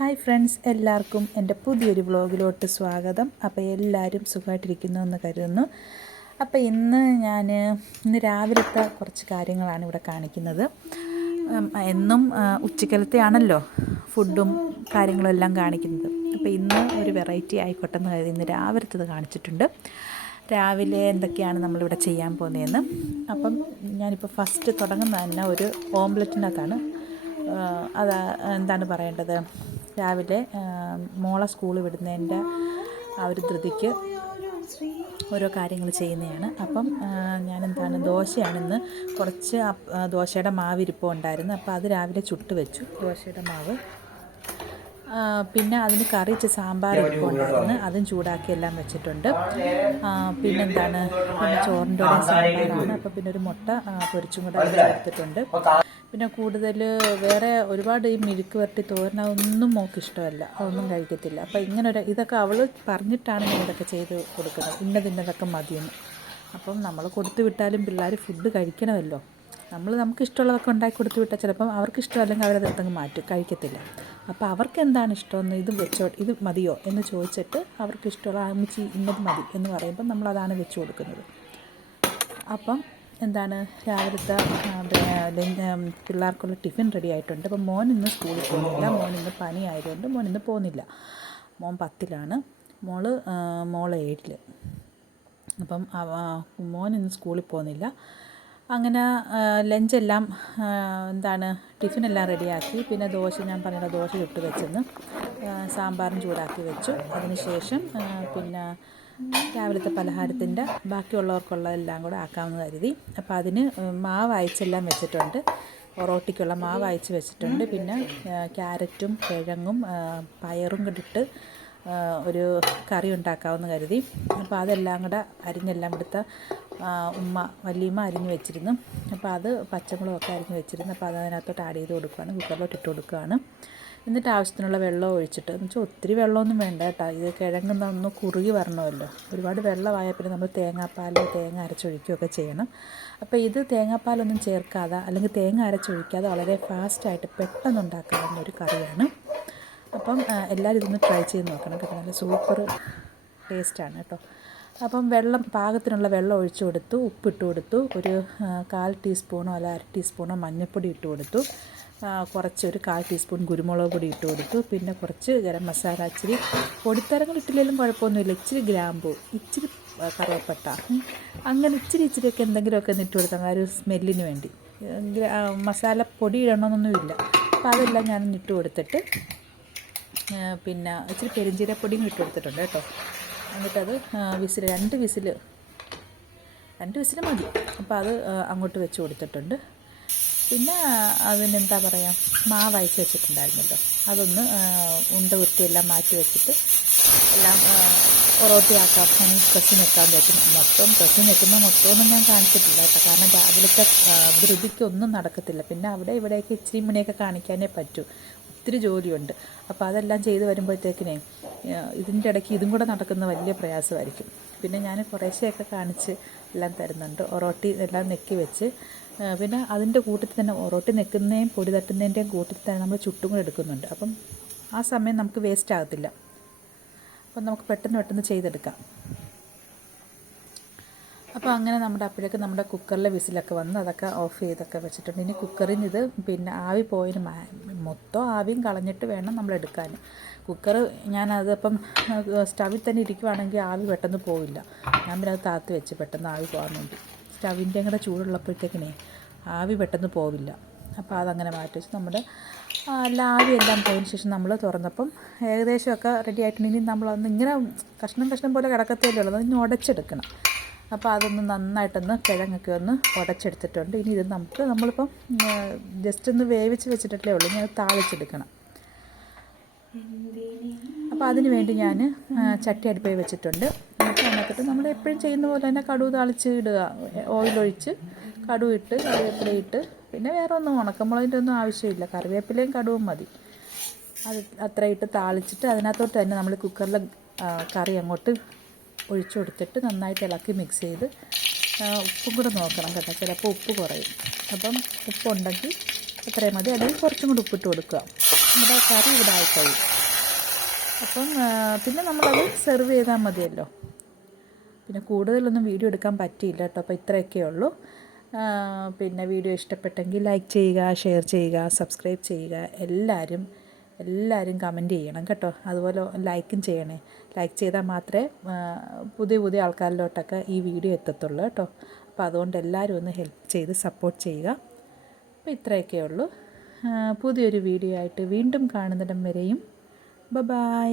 Hi friends, എല്ലാവർക്കും എൻ്റെ പുതിയൊരു വ്ളോഗിലോട്ട് സ്വാഗതം. അപ്പോൾ എല്ലാവരും സുഖമായിട്ടിരിക്കുന്നു എന്ന് കരുതുന്നു. അപ്പോൾ ഇന്ന് രാവിലത്തെ കുറച്ച് കാര്യങ്ങളാണ് ഇവിടെ കാണിക്കുന്നത്. എന്നും ഉച്ചക്കലത്തെ ആണല്ലോ ഫുഡും കാര്യങ്ങളും എല്ലാം കാണിക്കുന്നത്. അപ്പോൾ ഇന്ന് ഒരു വെറൈറ്റി ആയിക്കോട്ടെ എന്ന് കരുതി ഇന്ന് രാവിലത്തത് കാണിച്ചിട്ടുണ്ട്. രാവിലെ എന്തൊക്കെയാണ് നമ്മളിവിടെ ചെയ്യാൻ പോകുന്നതെന്ന്. അപ്പം ഞാനിപ്പോൾ ഫസ്റ്റ് തുടങ്ങുന്നത് തന്നെ ഒരു ഓംലെറ്റിനകത്താണ്. അത് എന്താണ് പറയേണ്ടത്, രാവിലെ മോളെ സ്കൂളിൽ വിടുന്നതിൻ്റെ ആ ഒരു ധൃതിക്ക് ഓരോ കാര്യങ്ങൾ ചെയ്യുന്നതാണ്. അപ്പം ഞാനെന്താണ് ദോശയാണിന്ന്, കുറച്ച് ദോശയുടെ മാവ് ഇരിപ്പുണ്ടായിരുന്നു. അപ്പോൾ അത് രാവിലെ ചുട്ട് വെച്ചു, ദോശയുടെ മാവ്. പിന്നെ അതിന് കറി സാമ്പാർ ഇരിപ്പുണ്ടായിരുന്നു, അതും ചൂടാക്കി എല്ലാം വെച്ചിട്ടുണ്ട്. പിന്നെന്താണ്, പിന്നെ ചോറിൻ്റെ കൂടെ സാമ്പാറാണ്. അപ്പോൾ പിന്നെ ഒരു മുട്ട പൊരിച്ചും കൂടെ ചേർത്തിട്ടുണ്ട്. പിന്നെ കൂടുതൽ വേറെ ഒരുപാട് ഈ മെഴുക്ക് വരട്ടി തോരന ഒന്നും മോൾക്ക് ഇഷ്ടമല്ല, അതൊന്നും കഴിക്കത്തില്ല. അപ്പോൾ ഇതൊക്കെ അവൾ പറഞ്ഞിട്ടാണ് ഞാൻ ഇതൊക്കെ ചെയ്ത് കൊടുക്കുന്നത്, ഇന്നതൊക്കെ മതിയെന്ന്. അപ്പം നമ്മൾ കൊടുത്തു വിട്ടാലും പിള്ളേർ ഫുഡ് കഴിക്കണമല്ലോ. നമുക്ക് ഇഷ്ടമുള്ളതൊക്കെ ഉണ്ടാക്കി കൊടുത്തു വിട്ടാൽ ചിലപ്പം അവർക്ക് ഇഷ്ടമല്ലെങ്കിൽ അവരതെടുത്തങ്ങ് മാറ്റും, കഴിക്കത്തില്ല. അപ്പോൾ അവർക്ക് എന്താണ് ഇഷ്ടമെന്ന് ഇത് മതിയോ എന്ന് ചോദിച്ചിട്ട് അവർക്ക് ഇഷ്ടമുള്ള അമ്മച്ചി ഇന്നത് മതി എന്ന് പറയുമ്പം നമ്മളതാണ് വെച്ച് കൊടുക്കുന്നത്. അപ്പം എന്താണ് രാവിലത്തെ പിള്ളേർക്കുള്ള ടിഫിൻ റെഡി ആയിട്ടുണ്ട്. അപ്പം മോൻ ഇന്ന് സ്കൂളിൽ പോകുന്നില്ല, മോൻ ഇന്ന് പനി ആയതുകൊണ്ട് മോൻ ഇന്ന് പോകുന്നില്ല. മോൻ 10ലാണ്, മോള് 7. അപ്പം മോൻ ഇന്ന് സ്കൂളിൽ പോകുന്നില്ല. അങ്ങനെ ലഞ്ചെല്ലാം ടിഫിനെല്ലാം റെഡിയാക്കി. പിന്നെ ഞാൻ പറഞ്ഞ ദോശ ചുട്ട് വെച്ചെന്ന്, സാമ്പാറും ചൂടാക്കി വെച്ചു. അതിന് ശേഷം പിന്നെ രാവിലത്തെ പലഹാരത്തിൻ്റെ ബാക്കിയുള്ളവർക്കുള്ളതെല്ലാം കൂടെ ആക്കാമെന്ന് കരുതി. അപ്പോൾ അതിന് മാവ് അയച്ചെല്ലാം വെച്ചിട്ടുണ്ട്, പൊറോട്ടിക്കുള്ള മാവ് അയച്ച് വെച്ചിട്ടുണ്ട്. പിന്നെ ക്യാരറ്റും കിഴങ്ങും പയറും കൂടെ ഇട്ട് ഒരു കറി ഉണ്ടാക്കാമെന്ന് കരുതി. അപ്പോൾ അതെല്ലാം കൂടെ അരിഞ്ഞെല്ലാം എടുത്ത് വലിയമ്മ അരിഞ്ഞ് വെച്ചിരുന്നു. അപ്പോൾ അത് പച്ചമുളകൊക്കെ അരിഞ്ഞ് വെച്ചിരുന്നു. അപ്പോൾ അതിനകത്തോട്ട് ആഡ് ചെയ്ത് കൊടുക്കുകയാണ്, കുക്കറിലോട്ട് ഇട്ട് കൊടുക്കുകയാണ്. എന്നിട്ട് ആവശ്യത്തിനുള്ള വെള്ളം ഒഴിച്ചിട്ട്, എന്ന് വെച്ചാൽ ഒത്തിരി വെള്ളമൊന്നും വേണ്ട കേട്ടോ, ഇത് കിഴങ്ങുന്നൊന്ന് കുറുകി വരണമല്ലോ. ഒരുപാട് വെള്ളമായാൽ പിന്നെ നമ്മൾ തേങ്ങ അരച്ചൊഴിക്കുകയൊക്കെ ചെയ്യണം. അപ്പോൾ ഇത് തേങ്ങാപ്പാലൊന്നും ചേർക്കാതെ അല്ലെങ്കിൽ തേങ്ങ അരച്ചൊഴിക്കാതെ വളരെ ഫാസ്റ്റായിട്ട് പെട്ടെന്ന് ഉണ്ടാക്കാവുന്ന ഒരു കറിയാണ്. അപ്പം എല്ലാവരും ഇതൊന്ന് ട്രൈ ചെയ്ത് നോക്കണം കേട്ടോ, നല്ല സൂപ്പർ ടേസ്റ്റാണ് കേട്ടോ. അപ്പം പാകത്തിനുള്ള വെള്ളം ഒഴിച്ചു കൊടുത്തു, ഉപ്പിട്ട് കൊടുത്തു, ഒരു 1/4 ടീസ്പൂണോ അല്ല 1/2 ടീസ്പൂണോ മഞ്ഞൾപ്പൊടി ഇട്ട് കൊടുത്തു, ഒരു 1/4 ടീസ്പൂൺ കുരുമുളക് പൊടി ഇട്ട് കൊടുത്തു. പിന്നെ കുറച്ച് ഗരം മസാല, ഇച്ചിരി പൊടിത്തരങ്ങൾ ഇട്ടില്ലെങ്കിലും കുഴപ്പമൊന്നുമില്ല, ഇച്ചിരി ഗ്രാമ്പൂ, ഇച്ചിരി കറുവപ്പട്ട, അങ്ങനെ ഇച്ചിരിയൊക്കെ എന്തെങ്കിലുമൊക്കെ ഇട്ട് കൊടുത്താൽ ആ ഒരു സ്മെല്ലിന് വേണ്ടി. മസാല പൊടി ഇടണമെന്നൊന്നുമില്ല. അപ്പോൾ അതെല്ലാം ഞാൻ ഇട്ട് കൊടുത്തിട്ട് പിന്നെ ഇച്ചിരി പെരുംജീരപ്പൊടിയും ഇട്ട് കൊടുത്തിട്ടുണ്ട് കേട്ടോ. എന്നിട്ടത് 2 വിസിൽ മതി. അപ്പോൾ അത് അങ്ങോട്ട് വെച്ച് കൊടുത്തിട്ടുണ്ട്. പിന്നെ അതിനെന്താ പറയുക, മാവ് അയച്ച് വെച്ചിട്ടുണ്ടായിരുന്നല്ലോ, അതൊന്ന് ഉണ്ട കുത്തിയെല്ലാം മാറ്റി വെച്ചിട്ട് എല്ലാം പൊറോട്ടി ആക്കാം, പ്രസ്സിൽ വെക്കാൻ പറ്റും. പ്രസ്സിൽ വെക്കുമ്പോൾ മൊത്തമൊന്നും ഞാൻ കാണിച്ചിട്ടില്ല കേട്ടോ, കാരണം രാവിലത്തെ ധൃതിക്കൊന്നും നടക്കത്തില്ല. പിന്നെ അവിടെ ഇവിടെയൊക്കെ ഇച്ചിരി മുന്നെയൊക്കെ കാണിക്കാനേ പറ്റൂ, ഒത്തിരി ജോലിയുണ്ട്. അപ്പോൾ അതെല്ലാം ചെയ്ത് വരുമ്പോഴത്തേക്കിനെ ഇതിൻ്റെ ഇടയ്ക്ക് ഇതും കൂടെ നടക്കുന്ന വലിയ പ്രയാസമായിരിക്കും. പിന്നെ ഞാൻ കുറേശ്ശെയൊക്കെ കാണിച്ച് എല്ലാം തരുന്നുണ്ട്. ഒറോട്ടി എല്ലാം നെക്കി വെച്ച്, പിന്നെ അതിൻ്റെ കൂട്ടത്തിൽ തന്നെ ഒറോട്ടി നെക്കുന്നതിൻ്റെയും പൊടി തട്ടുന്നതിൻ്റെയും കൂട്ടത്തിൽ തന്നെ നമ്മൾ ചുട്ടും കൂടെ എടുക്കുന്നുണ്ട്. അപ്പം ആ സമയം നമുക്ക് വേസ്റ്റ് ആകത്തില്ല. അപ്പം നമുക്ക് പെട്ടെന്ന് ചെയ്തെടുക്കാം. അപ്പോൾ അങ്ങനെ അപ്പോഴേക്ക് നമ്മുടെ കുക്കറിലെ വിസിലൊക്കെ വന്ന് അതൊക്കെ ഓഫ് ചെയ്തൊക്കെ വെച്ചിട്ടുണ്ട്. ഇനി കുക്കറിൽ നിന്ന് ഇത് പിന്നെ ആവി പോയതിന് മൊത്തം ആവിയും കളഞ്ഞിട്ട് വേണം നമ്മൾ എടുക്കാൻ. ഞാനതിപ്പം സ്റ്റവിൽ തന്നെ ഇരിക്കുവാണെങ്കിൽ ആവി പെട്ടെന്ന് പോവില്ല. ഞാൻ പിന്നെ അത് താത്ത് വെച്ച് പെട്ടെന്ന് ആവി പോകാൻ വേണ്ടി. സ്റ്റവിൻ്റെയും കൂടെ ചൂടുള്ളപ്പോഴത്തേക്കിനെ ആവി പെട്ടെന്ന് പോവില്ല. അപ്പോൾ അതങ്ങനെ മാറ്റി വെച്ച് ആവിയെല്ലാം പോയതിന് ശേഷം നമ്മൾ തുറന്നപ്പം ഏകദേശമൊക്കെ റെഡി ആയിട്ടുണ്ട്. ഇനി നമ്മളതൊന്ന് ഇങ്ങനെ കഷ്ണം പോലെ കിടക്കത്തേ ഉള്ളൂ, അതിന് ഉടച്ചെടുക്കണം. അപ്പോൾ അതൊന്ന് നന്നായിട്ടൊന്ന് കിഴങ്ങൊക്കെ ഒന്ന് ഉടച്ചെടുത്തിട്ടുണ്ട്. ഇനി ഇത് നമ്മളിപ്പം ജസ്റ്റ് ഒന്ന് വേവിച്ച് വെച്ചിട്ടല്ലേ ഉള്ളൂ, ഇനി അത് താളിച്ചെടുക്കണം. അപ്പോൾ അതിന് വേണ്ടി ഞാൻ ചട്ടി അടുപ്പിൽ വെച്ചിട്ടുണ്ട്. അതിനകത്തിട്ട് നമ്മൾ എപ്പോഴും ചെയ്യുന്ന പോലെ തന്നെ കടുക് താളിച്ച് ഇടുക, ഓയിലൊഴിച്ച് കടുക് ഇട്ട് കറിവേപ്പില ഇട്ട്, പിന്നെ വേറെ ഒന്നും ഉണക്കമുളകിൻ്റെ ഒന്നും ആവശ്യമില്ല, കറിവേപ്പിലയും കടുവും മതി. അത് അത്ര ഇട്ട് താളിച്ചിട്ട് അതിനകത്തോട്ട് തന്നെ നമ്മൾ കുക്കറിലെ കറി അങ്ങോട്ട് ഒഴിച്ചു കൊടുത്തിട്ട് നന്നായിട്ട് ഇളക്കി മിക്സ് ചെയ്ത് ഉപ്പും കൂടെ നോക്കണം കേട്ടോ, ചിലപ്പോൾ ഉപ്പ് കുറയും. അപ്പം ഉപ്പുണ്ടെങ്കിൽ അത്രയും മതി, അല്ലെങ്കിൽ കുറച്ചും കൂടി ഉപ്പിട്ട് കൊടുക്കുക. നമ്മുടെ കറി ഇവിടെ ആയിക്കഴിയും. അപ്പം പിന്നെ നമ്മളത് സെർവ് ചെയ്താൽ മതിയല്ലോ. പിന്നെ കൂടുതലൊന്നും വീഡിയോ എടുക്കാൻ പറ്റിയില്ല കേട്ടോ. അപ്പോൾ ഇത്രയൊക്കെ ഉള്ളൂ. പിന്നെ വീഡിയോ ഇഷ്ടപ്പെട്ടെങ്കിൽ ലൈക്ക് ചെയ്യുക, ഷെയർ ചെയ്യുക, സബ്സ്ക്രൈബ് ചെയ്യുക. എല്ലാവരും കമൻറ്റ് ചെയ്യണം കേട്ടോ. അതുപോലെ ലൈക്കും ചെയ്യണേ. ലൈക്ക് ചെയ്താൽ മാത്രമേ പുതിയ ആൾക്കാരിലോട്ടൊക്കെ ഈ വീഡിയോ എത്തത്തുള്ളൂ കേട്ടോ. അപ്പോൾ അതുകൊണ്ട് എല്ലാവരും ഒന്ന് ഹെൽപ്പ് ചെയ്ത് സപ്പോർട്ട് ചെയ്യുക. അപ്പോൾ ഇത്രയൊക്കെ ഉള്ളൂ. പുതിയൊരു വീഡിയോ ആയിട്ട് വീണ്ടും കാണുന്നിടം വരെയും ബൈ.